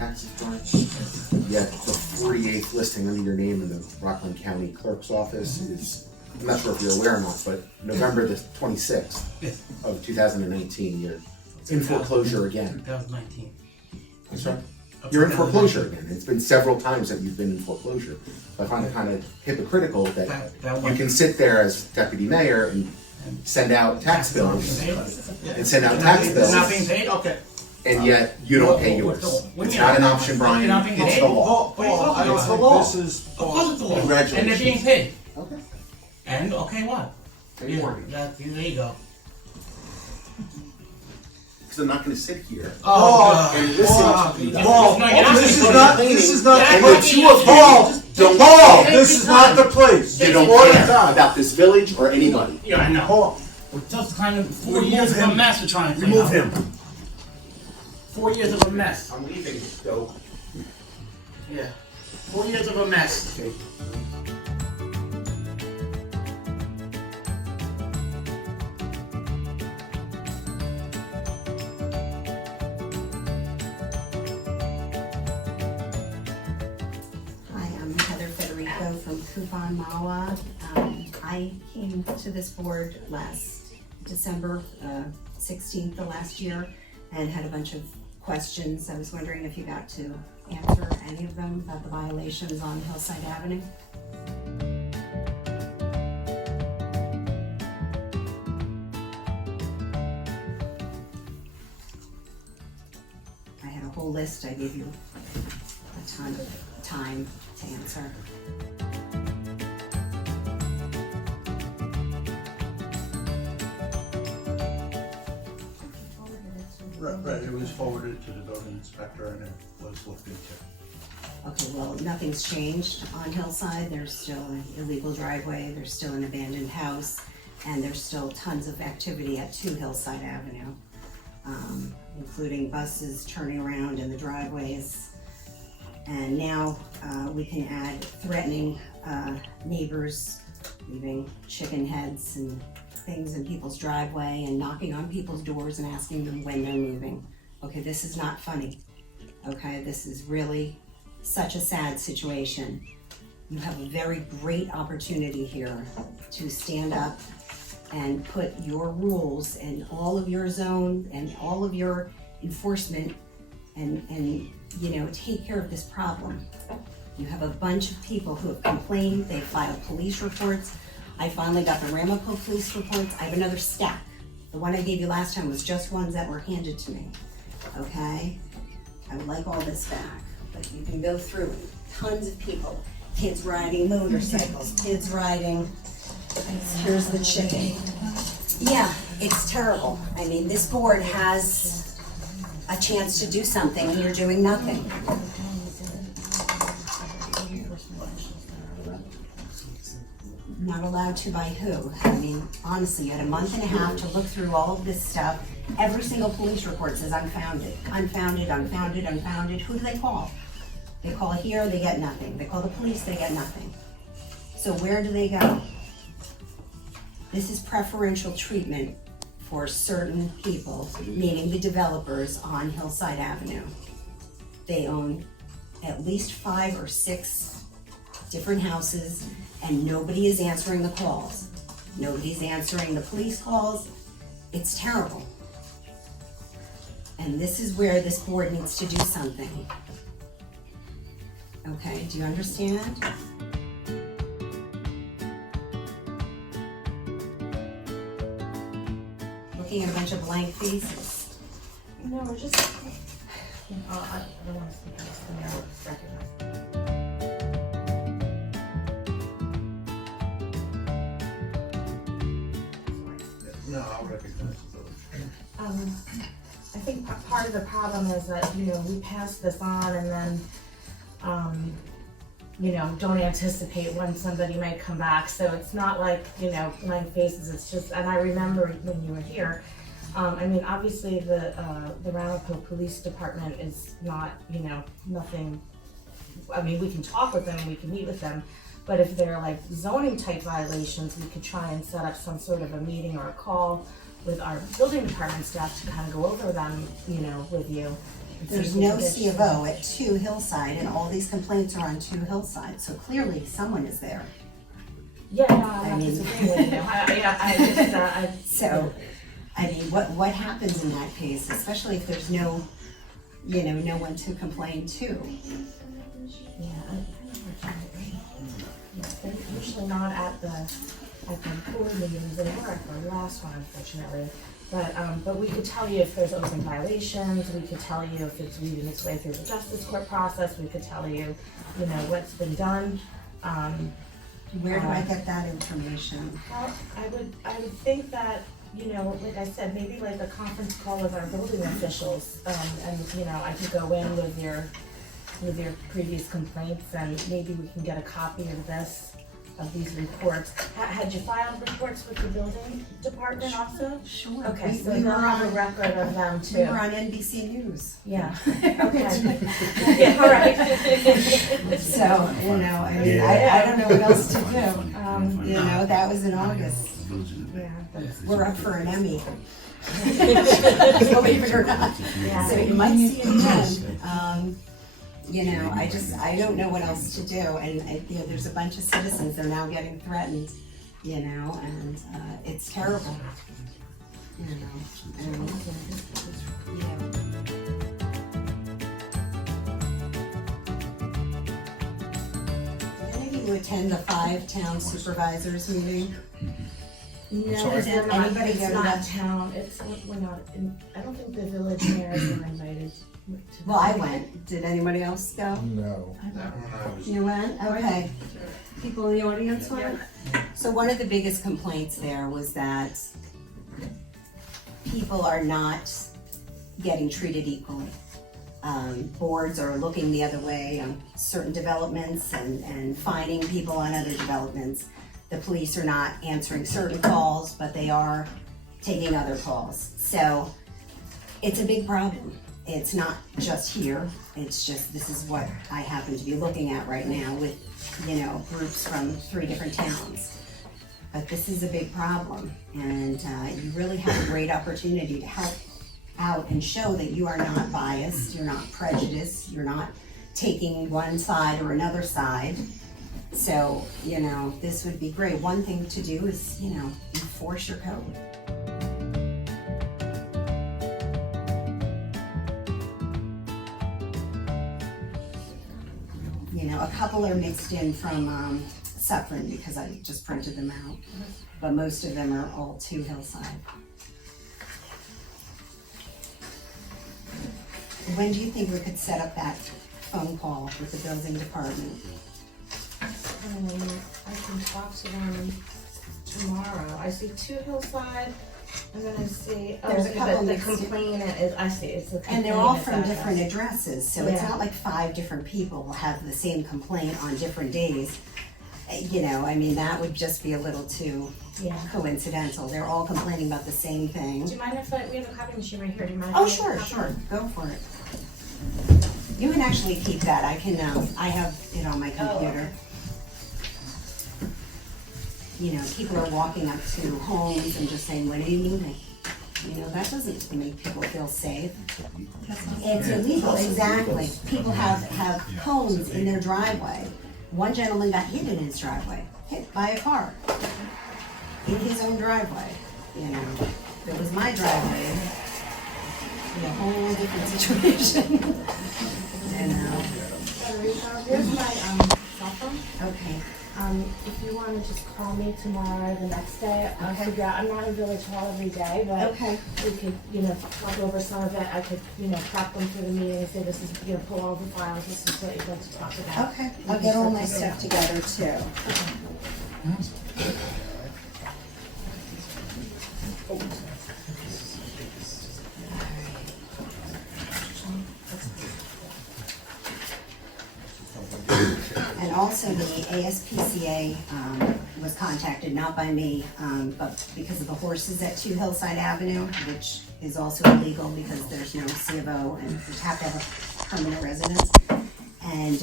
taxes, Brian? Yeah, the 48th listing under your name in the Rockland County Clerk's Office is, I'm not sure if you're aware or not, but November the 26th of 2019, you're in foreclosure again. 2019. I'm sorry? You're in foreclosure again. It's been several times that you've been in foreclosure. So I find it kind of hypocritical that you can sit there as deputy mayor and send out tax bills and send out tax bills. Not being paid? Okay. And yet you don't pay yours. It's not an option, Brian. It's the law. It's the law. This is. Of course it's the law. Congratulations. And they're being paid. Okay. And okay, what? Pay mortgage. There you go. Because I'm not going to sit here Oh, and listen to you. Paul, this is not And the the place. two of Paul, don't Paul, this is not the place. You don't care about this village or anybody. Yeah, I know. Paul, We're just kind of 4 years of a mess we're trying to clean remove up. him. 4 years of a mess. I'm leaving, though. Yeah. 4 years of a mess. Okay. From CUPON, Mawa. I came to this board last December 16th of last year and had a bunch of questions. I was wondering if you got to answer any of them about the violations on Hillside Avenue. I had a whole list. I gave you a ton of time to answer. Right, it was forwarded to the building inspector and it was looked into. Okay, well, nothing's changed on Hillside. There's still an illegal driveway, there's still an abandoned house, and there's still tons of activity at 2 Hillside Avenue, including buses turning around in the driveways. And now we can add threatening neighbors, leaving chicken heads and things in people's driveway and knocking on people's doors and asking them when they're moving. Okay, this is not funny. Okay, this is really such a sad situation. You have a very great opportunity here to stand up and put your rules and all of your zone and all of your enforcement and you know, take care of this problem. You have a bunch of people who have complained, they've filed police reports. I finally got the Ramapo police reports. I have another stack. The one I gave you last time was just ones that were handed to me, okay? I would like all this back, but you can go through it. Tons of people, kids riding motorcycles, kids riding, here's the chicken. Yeah, it's terrible. I mean, this board has a chance to do something and you're doing nothing. Not allowed to by who? I mean, honestly, you had a month and a half to look through all of this stuff. Every single police report says unfounded, unfounded, unfounded, unfounded. Who do they call? They call here, they get nothing. They call the police, they get nothing. So where do they go? This is preferential treatment for certain people, meaning the developers on Hillside Avenue. They own at least 5 or 6 different houses, and nobody is answering the calls. Nobody's answering the police calls. It's terrible. And this is where this board needs to do something. Okay, do you understand? Looking at a bunch of blank faces. No, we're just. I don't want to speak on this, the mayor will recognize. No, I'll recognize the I think part of the problem is that, you know, we pass this on and then, you know, don't anticipate when somebody might come back. So it's not like, you know, blank faces. It's just, and I remember when you were here. I mean, obviously the Ramapo Police Department is not, you know, nothing. I mean, we can talk with them, we can meet with them, but if they're like zoning type violations, we could try and set up some sort of a meeting or a call with our building department staff to kind of go over them, you know, with you. and There's see no which- C of O at 2 Hillside, and all these complaints are on 2 Hillside, so clearly someone is there. Yeah, no, I I'm not mean- disagreeing with you. I just, So, I mean, what happens in that case, especially if there's no, no one to complain to? yeah, they're usually not at the board meetings, they were at the last one, unfortunately. But we could tell you if there's open violations, we could tell you if it's weaving its way through the justice court process, we could tell you, what's been done. Where do I get that information? Well, I would think that, like I said, maybe like a conference call with our building officials, and, I could go in with your previous complaints, and maybe we can get a copy of these reports. Had you filed reports with the building department also? Sure. Okay, so we they'll were have a on, record of them we were too. on NBC News. Yeah, okay. Yeah, all right. So, I mean, I don't know what else to do. That was in August. Yeah, that's, We're up for an Emmy. Believe it or not. yeah. So you might see it again. I don't know what else to do, and there's a bunch of citizens, they're now getting threatened, and it's terrible. And, Did any of you attend the 5 town supervisors meeting? No, sorry? we're not, Anybody it's go to not that? town, we're not, I don't think the village mayors were invited. Well, I went. Did anybody else go? No. That one I was. You went? Okay. People in the audience went? So one of the biggest complaints there was that people are not getting treated equally. Boards are looking the other way on certain developments and fining people on other developments. The police are not answering certain calls, but they are taking other calls. So it's a big problem. It's not just here, it's just, this is what I happen to be looking at right now with, groups from 3 different towns. But this is a big problem, and you really have a great opportunity to help out and show that you are not biased, you're not prejudiced, you're not taking one side or another side. So, this would be great. One thing to do is, enforce your code. A couple are mixed in from Suffern because I just printed them out, but most of them are all 2 Hillside. When do you think we could set up that phone call with the building department? I can talk to them tomorrow. I see 2 Hillside, and then I see, There's a couple the mixed- complainant is, I see, it's the And they're all complainant's from address. different addresses, so it's Yeah. not like 5 different people will have the same complaint on different days. That would just be a little too Yeah. coincidental. They're all complaining about the same Do thing. you mind if we have a copy machine right here, do you mind? if Oh, I make a sure, copy? sure, go for it. You can actually keep that, I can, I have it on my computer. People are walking up to homes and just saying, what do you need? That doesn't make people feel safe. It's illegal, exactly. People have cones in their driveway. One gentleman got hit in his driveway, hit by a car. In his own driveway, If it was my driveway, it'd be a whole different situation. Here's my cell phone. Okay, If you wanna just call me tomorrow, or the next day, I'll Okay. figure out, I'm not in Village Hall every day, but okay. we could, talk over some of it, I could, prep them for the meeting, say this is, pull all the files, this is what you'd like to talk about. Okay, I'll get all my stuff together too. And also the ASPCA was contacted, not by me, but because of the horses at 2 Hillside Avenue, which is also illegal because there's no C of O and you have to have a permanent residence. And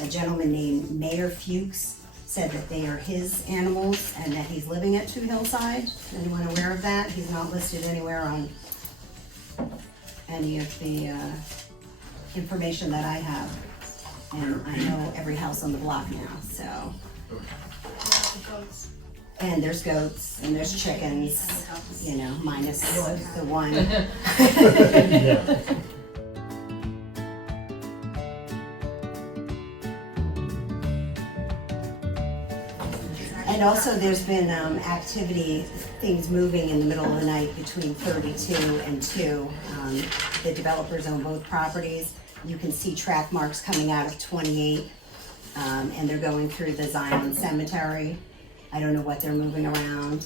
a gentleman named Mayor Fuchs said that they are his animals and that he's living at 2 Hillside. Anyone aware of that? He's not listed anywhere on any of the information that I have. And I know every house on the block now, so. And there's goats, and there's chickens, you know, minus the one. And also there's been activity, things moving in the middle of the night between 32 and 2. The developers own both properties. You can see track marks coming out of 28, and they're going through the Zion Cemetery. I don't know what they're moving around,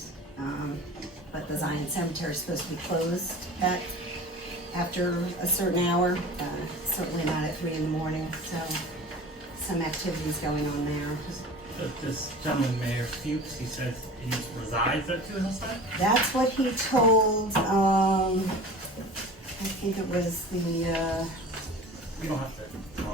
but the Zion Cemetery is supposed to be closed after a certain hour, certainly not at 3 in the morning, so some activities going on there. But this gentleman, Mayor Fuchs, he says he resides at 2 Hillside? That's what he told, I think it was the, You don't have to.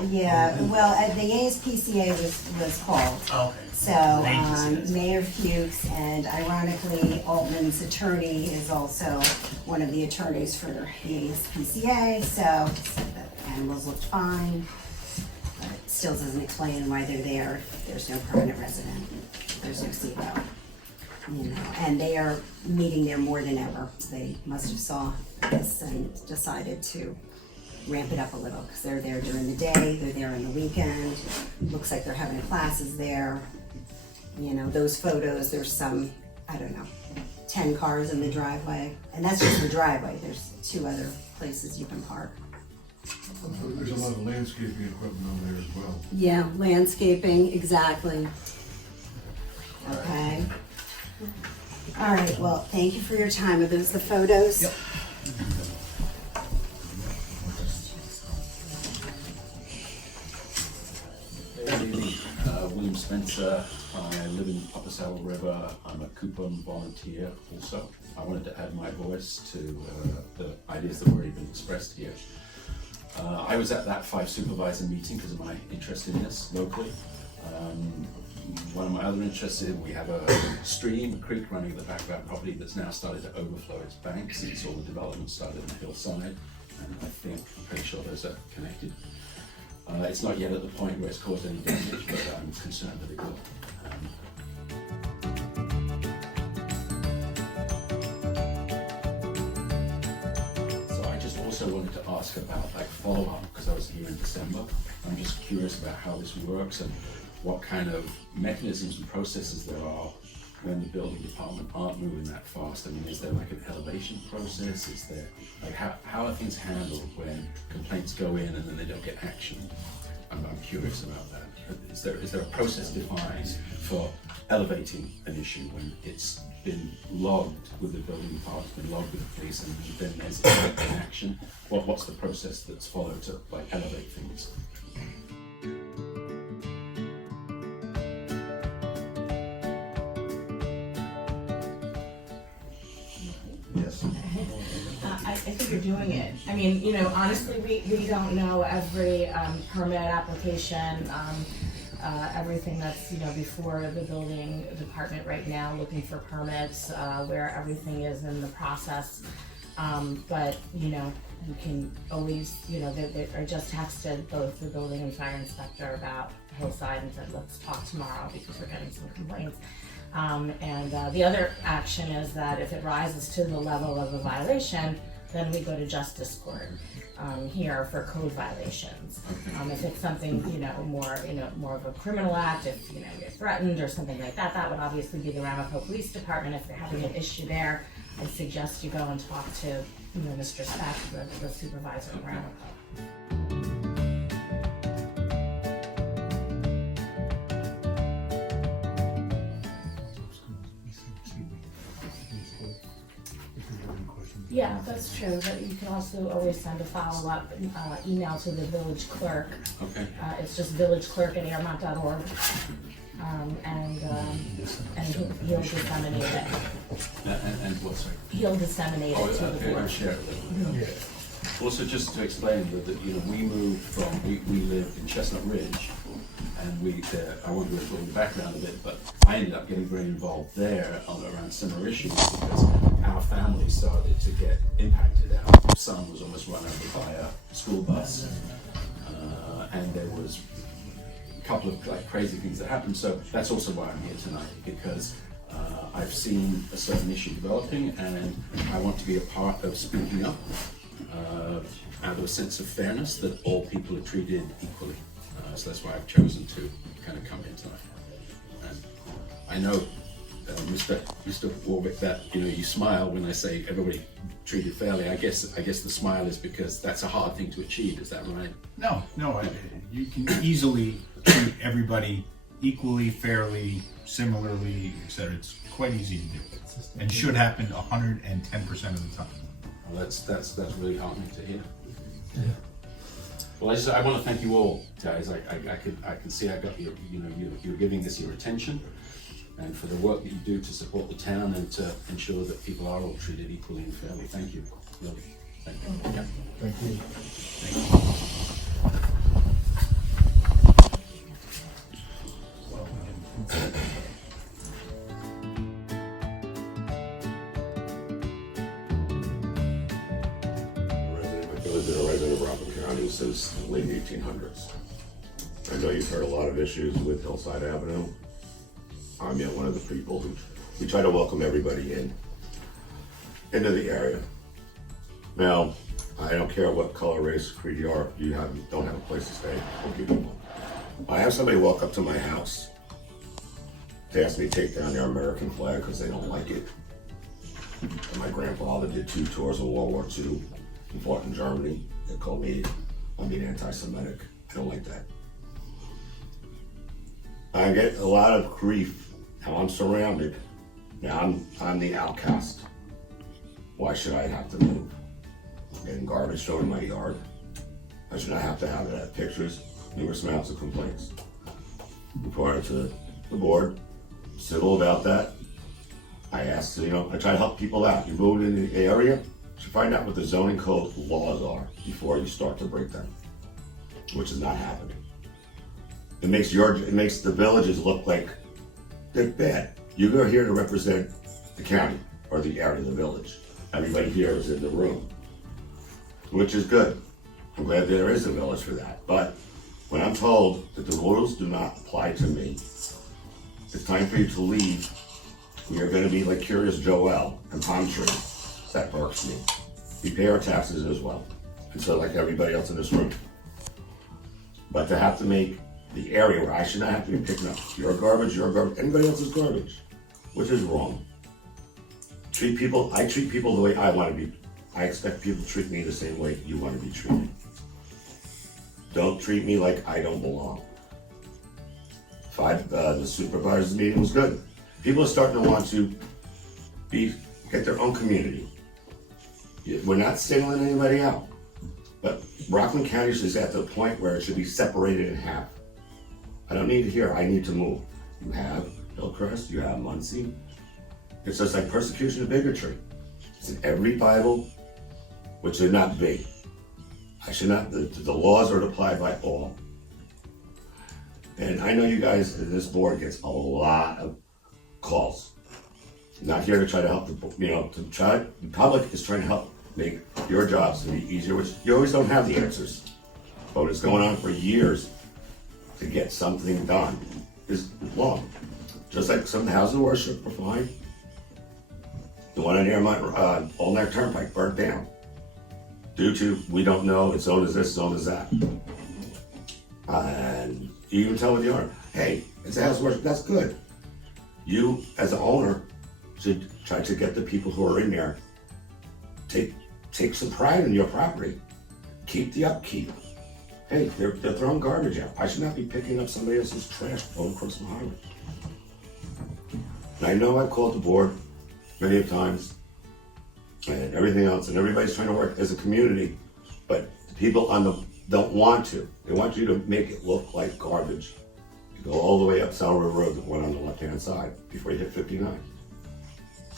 yeah, well, the ASPCA was called. Oh, okay. So, Mayor Fuchs, and ironically, Altman's attorney is also one of the attorneys for the ASPCA, so said that the animals looked fine, but it still doesn't explain why they're there. There's no permanent resident, there's no CUPON, you know, and they are meeting there more than ever. They must have saw this and decided to ramp it up a little, because they're there during the day, they're there on the weekend, looks like they're having classes there. You know, those photos, there's some, I don't know, 10 cars in the driveway, and that's just the driveway. There's 2 other places you can park. There's a lot of landscaping equipment on there as well. Yeah, landscaping, exactly. Okay. All right, well, thank you for your time. Are those the photos? Yep. Good evening, William Spencer. I live in Upper Saddle River. I'm a CUPON volunteer also. I wanted to add my voice to the ideas that were already been expressed here. I was at that 5 supervisor meeting because of my interest in this locally. One of my other interests is we have a stream, a creek running at the back of our property that's now started to overflow its banks since all the development started on the hillside, and I'm pretty sure those are connected. It's not yet at the point where it's caused any damage, but I'm concerned that it will. So I just also wanted to ask about like follow-up, because I was here in December. I'm just curious about how this works and what kind of mechanisms and processes there are when the building department aren't moving that fast. I mean, is there like an elevation process? Is there, like, how are things handled when complaints go in and then they don't get actioned? I'm curious about that. Is there a process defined for elevating an issue when it's been logged with the building department, been logged with the police, and then there's an action? What's the process that's followed to like elevate things? Yes. I think you're doing it. I mean, you know, honestly, we don't know every permit application, everything that's, you know, before the building department right now looking for permits, where everything is in the process. But, you know, you can always, you know, I just texted both the building and fire inspector about Hillside and said, let's talk tomorrow because we're getting some complaints. The other action is that if it rises to the level of a violation, then we go to justice court here for code violations. If it's something, you know, more of a criminal act, if, you know, you're threatened or something like that, that would obviously be the Ramapo Police Department. If they're having an issue there, I suggest you go and talk to, you know, Mr. Speck, the supervisor of Ramapo. Yeah, that's true, but you can also always send a follow-up email to the village clerk. Okay. It's just villageclerk@airmont.org. And he'll disseminate it. And what, sorry? He'll disseminate it to the Okay, I'll board. share it with you. Also, just to explain that, you know, we moved from, we lived in Chestnut Ridge, and I won't go into the background of it, but I ended up getting very involved there around similar issues because our family started to get impacted. Our son was almost run over by a school bus. and there was a couple of like crazy things that happened. So that's also why I'm here tonight, because I've seen a certain issue developing, and I want to be a part of speaking up out of a sense of fairness, that all people are treated equally. So that's why I've chosen to kind of come here tonight. And I know, Mr. Warwick, that you smile when I say everybody treated fairly. I guess the smile is because that's a hard thing to achieve. Is that right? No, you can easily treat everybody equally, fairly, similarly, etc. It's quite easy to do, and should happen 110% of the time. Well, that's really heartening to hear. Yeah. Well, I want to thank you all, guys. I can see I got you're giving this your attention, and for the work that you do to support the town and to ensure that people are all treated equally and fairly. Thank you. Really. Thank you. Yeah. Thank you. I've been a resident of Rockland County since the late 1800s. I know you've heard a lot of issues with Hillside Avenue. I'm one of the people who we try to welcome everybody into the area. Now, I don't care what color, race, creed you are, you don't have a place to stay. I'll give you one. I have somebody walk up to my house. They asked me to take down their American flag because they don't like it. And my grandfather did 2 tours of World War II. He fought in Germany. They called me, I'm being anti-Semitic. I don't like that. I get a lot of grief. Now I'm surrounded. Now I'm the outcast. Why should I have to move? I'm getting garbage thrown in my yard. I should not have to have it. I have pictures, numerous amounts of complaints. Reported to the board, civil about that. I asked, I try to help people out. You move in the area, you should find out what the zoning code laws are before you start to break them, which is not happening. It makes the villages look like they're bad. You are here to represent the county or the area, the village. Everybody here is in the room, which is good. I'm glad there is a village for that. But when I'm told that the rules do not apply to me, it's time for you to leave. We are going to be like Curious Joel and Palm Tree. That irks me. We pay our taxes as well, and so like everybody else in this room. But to have to make the area where I should not have to be picking up your garbage, anybody else's garbage, which is wrong. I treat people the way I want to be. I expect people to treat me the same way you want to be treated. Don't treat me like I don't belong. The supervisors meeting was good. People are starting to want to get their own community. We're not singling anybody out, but Rockland County is at the point where it should be separated in half. I don't need to hear, I need to move. You have Hillcrest, you have Muncie. It's just like persecution of bigotry. It's in every Bible, which should not be. The laws are applied by all. And I know you guys, this board gets a lot of calls. I'm not here to try to help the public is trying to help make your jobs to be easier, which you always don't have the answers. But it's going on for years to get something done is long. Just like some houses of worship are fine. The one in Airmont, All Night Turnpike burnt down. Due to, we don't know, it's zoned as this, zoned as that. And you even tell the owner, hey, it's a house of worship, that's good. You, as an owner, should try to get the people who are in there, take some pride in your property. Keep the upkeep. Hey, they're throwing garbage out. I should not be picking up somebody else's trash going across the highway. And I know I've called the board many times and everything else, and everybody's trying to work as a community, but people don't want to. They want you to make it look like garbage. You go all the way up Sour Road, the one on the left-hand side, before you hit 59.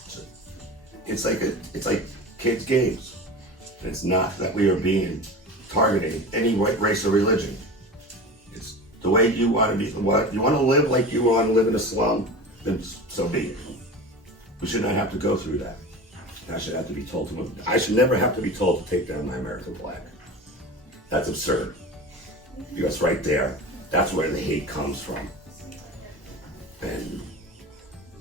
So it's like kids' games. And it's not that we are being targeting any race or religion. It's the way you want to be. What you want to live like you want to live in a slum, then so be it. We should not have to go through that. I should have to be told I should never have to be told to take down my American flag. That's absurd. Because right there, that's where the hate comes from. And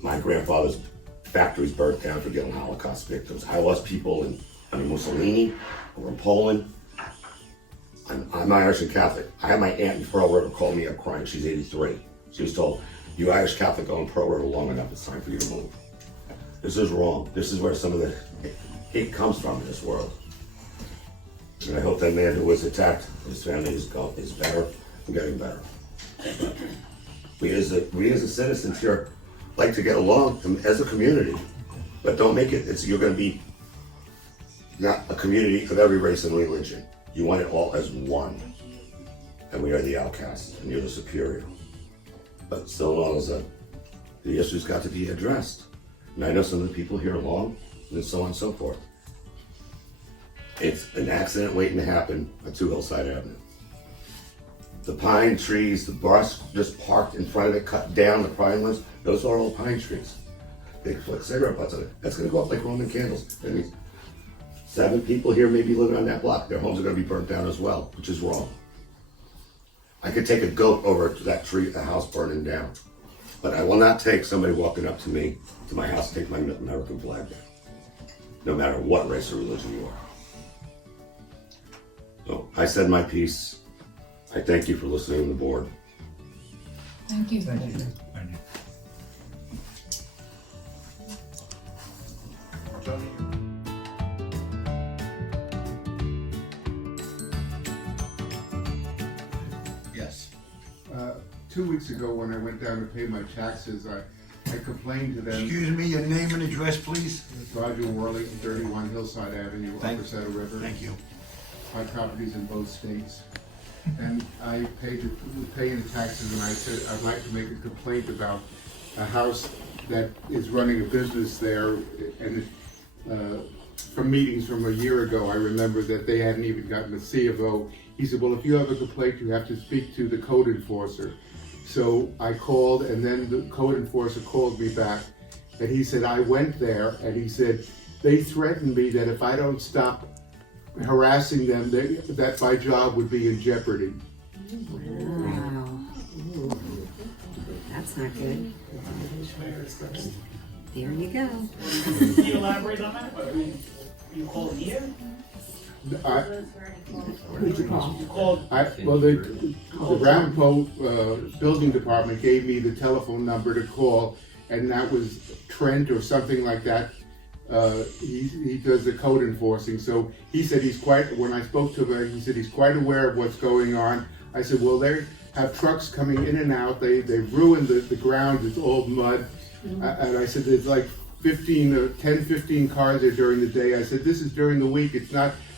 my grandfather's factories burnt down for getting Holocaust victims. I lost people under Mussolini or in Poland. I'm Irish and Catholic. I had my aunt in Pearl River call me up crying. She's 83. She was told, "You Irish Catholic go in Pearl River long enough, it's time for you to move." This is wrong. This is where some of the hate comes from in this world. And I hope that man who was attacked, his family is better and getting better. We as the citizens here like to get along as a community, but don't make it, you're gonna be not a community of every race and religion. You want it all as one. And we are the outcasts and you're the superior. But still long as the issue's got to be addressed. And I know some of the people here along and so on and so forth. It's an accident waiting to happen on 2 Hillside Avenue. The pine trees, the bus just parked in front of it, cut down the pine ones, those are all pine trees. They put cigarette butts on it. That's gonna go up like Roman candles. That means 7 people here may be living on that block. Their homes are gonna be burnt down as well, which is wrong. I could take a goat over to that tree, a house burning down. But I will not take somebody walking up to me, to my house, take my American flag down. No matter what race or religion you are. So I said my piece. I thank you for listening to the board. Thank you. Thank you. Thank you. Tony, Yes. 2 weeks ago, when I went down to pay my taxes, I complained to them. Excuse me, your name and address, please? Roger Worley, 31 Hillside Avenue, Thank- Upper Saddle River. Thank you. My properties in both states. And I was paying the taxes, and I said, I'd like to make a complaint about a house that is running a business there. And from meetings from a year ago, I remember that they hadn't even gotten a C of O. He said, well, if you have a complaint, you have to speak to the code enforcer. So I called, and then the code enforcer called me back, and he said, I went there, and he said, they threatened me that if I don't stop harassing them, that my job would be in jeopardy. Wow. That's not good. There you go. Can you elaborate on that? I mean, you called here? Who'd you call? You called, Well, the Ramapo Building Department gave me the telephone number to call, and that was Trent or something like that. He does the code enforcing, so he said when I spoke to him, he said he's quite aware of what's going on. I said, well, they have trucks coming in and out, they've ruined the ground, it's all mud. And I said, there's like 10-15 cars there during the day. I said, this is during the week,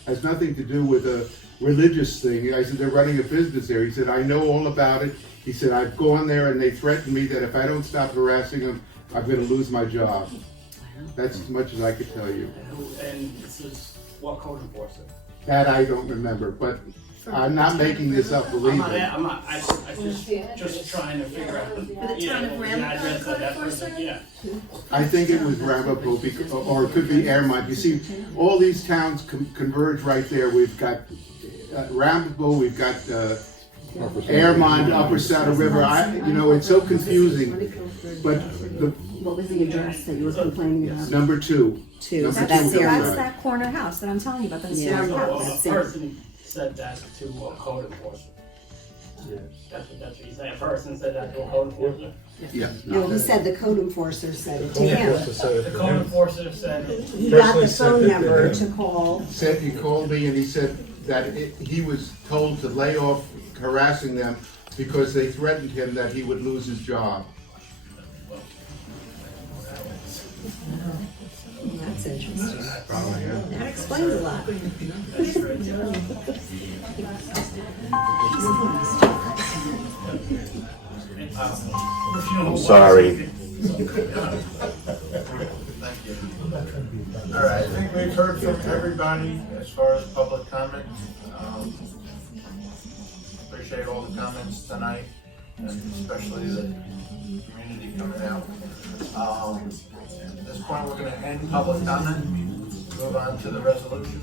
has nothing to do with a religious thing. I said, they're running a business there. He said, I know all about it. He said, I've gone there and they threatened me that if I don't stop harassing them, I'm gonna lose my job. That's as much as I could tell you. and this is what code enforcer? That I don't remember, but I'm not making this up, believe me. I just trying to figure out the town of Ramapo address of that code person, enforcer? yeah. I think it was Ramapo, or it could be Airmont. You see, all these towns converge right there. We've got Ramapo, we've got Airmont, Upper Saddle River. It's so confusing, but What was the address that you were complaining about? number 2. Two, so Number that's two, their, That's that corner house that I'm telling you about, that's Yeah. their So house. a person said that to a code enforcer. That's what you say, a person said that to a code enforcer? Yeah. no, he said the code enforcer said it to him. The code enforcer said, He got the phone number to call. He called me and he said that he was told to lay off harassing them because they threatened him that he would lose his job. That's interesting. Probably, yeah. That explains a lot. I'm sorry. All right, I think we've heard from everybody as far as public comment. Appreciate all the comments tonight, and especially the community coming out. At this point, we're going to end public comment, move on to the resolution.